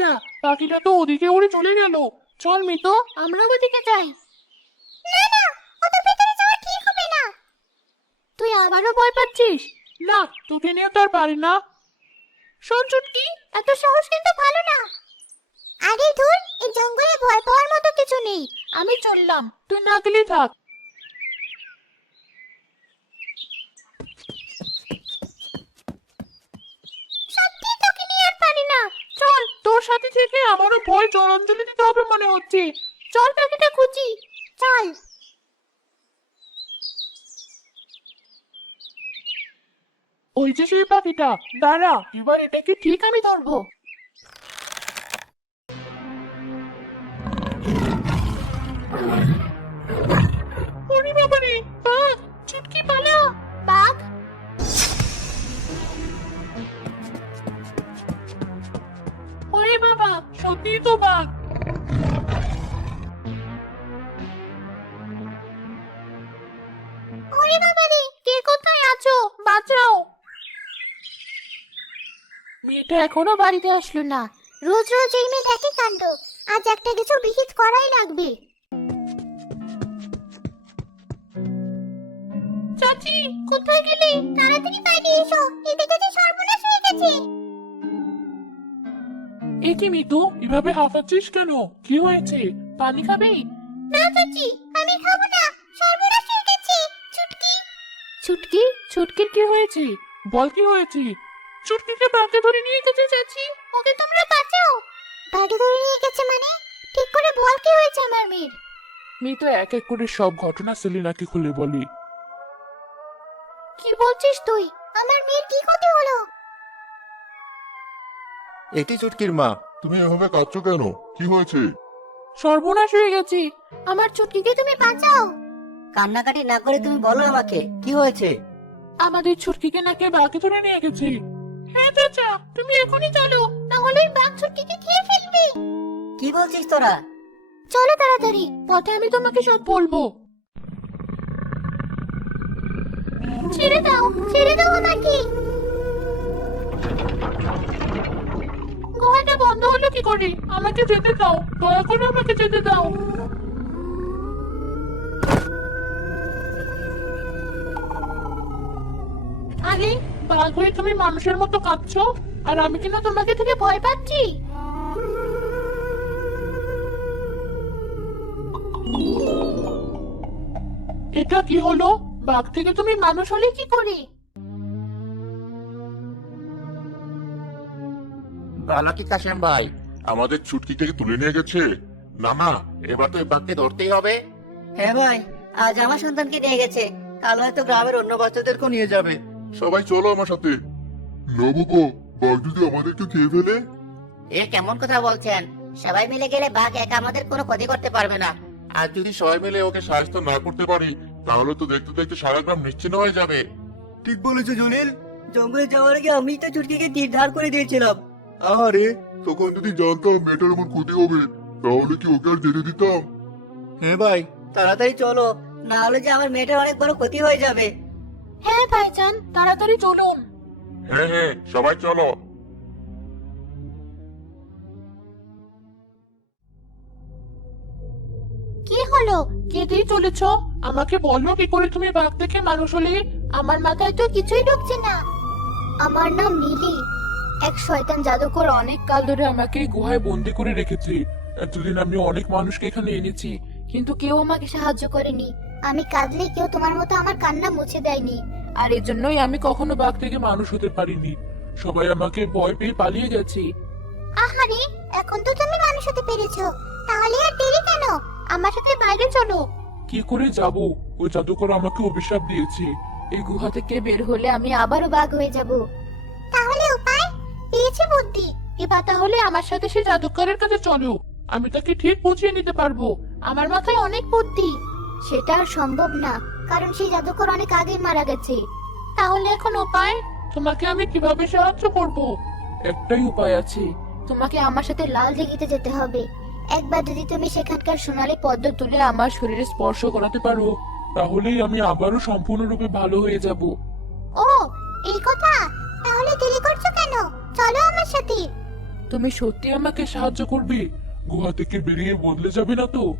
যা, পাখিটা তো ওদিকে উড়ে চলে গেল। চল মিতু, আমরা ওদিকে যাই। না না, অত ভেতরে যাওয়া ঠিক হবে না। তুই আবারও ভয় পাচ্ছিস? না, তোকে নিয়ে তো আর পারি না। শোন চুটকি, এত সাহস কিন্তু ভালো না। আরে ধুর, এই জঙ্গলে ভয় পাওয়ার মতো কিছু নেই। আমি চললাম, তুই না গেলেই থাক। সত্যি তোকে নিয়ে আর পারি না। চল, তোর সাথে থেকে আমারও ভয় জলাঞ্জলি দিতে হবে মনে হচ্ছে। চল পাখিটা খুঁজি, চল। ওই যে সেই পাখিটা, দাঁড়া, এবার এটাকে ঠিক আমি ধরবো। ওরে বাবারে, বাঘ! চুটকি পালা! বাঘ? ওরে বাবা, সত্যিই তো বাঘ! ওরে বাবা রে, কে কোথায় আছো? বাঁচাও! মেয়েটা এখনো বাড়িতে আসলো না। রোজ রোজ এই মেয়ে দেখে কাণ্ড। আজ একটা কিছু বিহিত করাই লাগবে। চাচি, কোথায় গেলে? তাড়াতাড়ি বাইরে এসো, এদিকে যে সর্বনাশ হয়ে গেছে। এ কি মিতু, এভাবে হাঁপাচ্ছিস কেন? কি হয়েছে? পানি খাবি? না চাচি, আমি খাবো না, সর্বনাশ হয়ে গেছে। চুটকি। ছুটকি? ছুটকির কি হয়েছে? বল কি হয়েছে? ছুটকিকে বাঁকে ধরে নিয়ে গেছে চাচি। ওকে তোমরা বাঁচাও। বাড়ি ধরে নিয়ে গেছে মানে? ঠিক করে বল কি হয়েছে আমার মেয়ের। মিতু এক এক করে সব ঘটনা সেলিনাকে খুলে বলি। কি বলছিস তুই? আমার মেয়ের কি ক্ষতি হলো? এটি চুটকির মা, তুমি এভাবে কাঁদছো কেন? কি হয়েছে? সর্বনাশ হয়ে গেছে। আমার চুটকিকে তুমি বাঁচাও। কান্নাকাটি না করে তুমি বলো আমাকে কি হয়েছে। আমাদের ছুটকিকে নাকি বাঁকে ধরে নিয়ে গেছে। হ্যাঁ চাচা, তুমি এখনই চলো, তাহলে বাঘ চুটকিকে খেয়ে ফেলবে। কি বলছিস তোরা? চলো তাড়াতাড়ি। পথে আমি তোমাকে সব বলবো। ছেড়ে দাও, ছেড়ে দাও আমাকে। গুহাটা বন্ধ হলো কি করে? আমাকে যেতে দাও, দয়া করে আমাকে যেতে দাও। আরে, বাঘ হয়ে তুমি মানুষের মতো কাঁদছো, আর আমি কিনা তোমাকে থেকে ভয় পাচ্ছি। এটা কি হলো? বাঘ থেকে তুমি মানুষ হলে কি করে? বালা কি কাশেম ভাই, আমাদের ছুটকিকে তুলে নিয়ে গেছে? না না, এবার তো এই বাঘকে ধরতেই হবে। হ্যাঁ ভাই, আজ আমার সন্তানকে নিয়ে গেছে, কাল হয়তো গ্রামের অন্য বাচ্চাদেরকেও নিয়ে যাবে। সবাই চলো আমার সাথে। না বাবা, বাঘ যদি আমাদেরকে খেয়ে ফেলে? এ কেমন কথা বলছেন? সবাই মিলে গেলে বাঘ একা আমাদের কোনো ক্ষতি করতে পারবে না। আর যদি সবাই মিলে ওকে সাহায্য না করতে পারি, তাহলে তো দেখতে দেখতে সারা গ্রাম নিশ্চিন্ন হয়ে যাবে। ঠিক বলেছো জলিল, জঙ্গলে যাওয়ার আগে আমি তো চুটকিকে তীর ধার করে দিয়েছিলাম। আরে, তখন যদি জানতাম মেয়েটার এমন ক্ষতি হবে, তাহলে কি ওকে আর যেতে দিতাম? হ্যাঁ ভাই, তাড়াতাড়ি চলো, না হলে যে আমার মেয়েটার অনেক বড় ক্ষতি হয়ে যাবে। হ্যাঁ ভাইজান, তাড়াতাড়ি চলুন। হ্যাঁ হ্যাঁ, সবাই চলো। কি হলো? কেঁদেই চলেছ? আমাকে বলো কি করে তুমি বাঘ থেকে মানুষ হলে? আমার মাথায় তো কিছুই ঢুকছে না। আমার নাম নীলি। এক শয়তান জাদুকর অনেক কাল ধরে আমাকে এই গুহায় বন্দি করে রেখেছে। এতদিন আমি অনেক মানুষকে এখানে এনেছি, কিন্তু কেউ আমাকে সাহায্য করেনি। আমি কাঁদলে কেউ তোমার মতো আমার কান্না মুছে দেয়নি। আর এর জন্যই আমি কখনো বাঘ থেকে মানুষ হতে পারিনি। সবাই আমাকে ভয় পেয়ে পালিয়ে গেছে। আহারে, এখন তো তুমি মানুষ হতে পেরেছো, তাহলে আর দেরি কেন? আমার সাথে বাইরে চলো। কি করে যাব? ওই জাদুকর আমাকে অভিশাপ দিয়েছে, এই গুহা থেকে বের হলে আমি আবারও বাঘ হয়ে যাব। তাহলে উপায় পেয়েছি, বুদ্ধি। এবার তাহলে আমার সাথে সেই জাদুকরের কাছে চলো, আমি তাকে ঠিক বুঝিয়ে নিতে পারবো। আমার মাথায় অনেক বুদ্ধি। সেটা আর সম্ভব না, কারণ সেই জাদুকর অনেক আগে মারা গেছে। তাহলে এখন উপায়? তোমাকে আমি কিভাবে সাহায্য করব? একটাই উপায় আছে। তোমাকে আমার সাথে লাল দিঘিতে যেতে হবে। একবার যদি তুমি সেখানকার সোনালী পদ্ম তুলে আমার শরীরে স্পর্শ করাতে পারো, তাহলেই আমি আবারও সম্পূর্ণরূপে ভালো হয়ে যাব। ও, এই কথা? তাহলে দেরি করছো কেন? চলো আমার সাথে। তুমি সত্যি আমাকে সাহায্য করবে? গুহা থেকে বেরিয়ে বদলে যাবে না তো?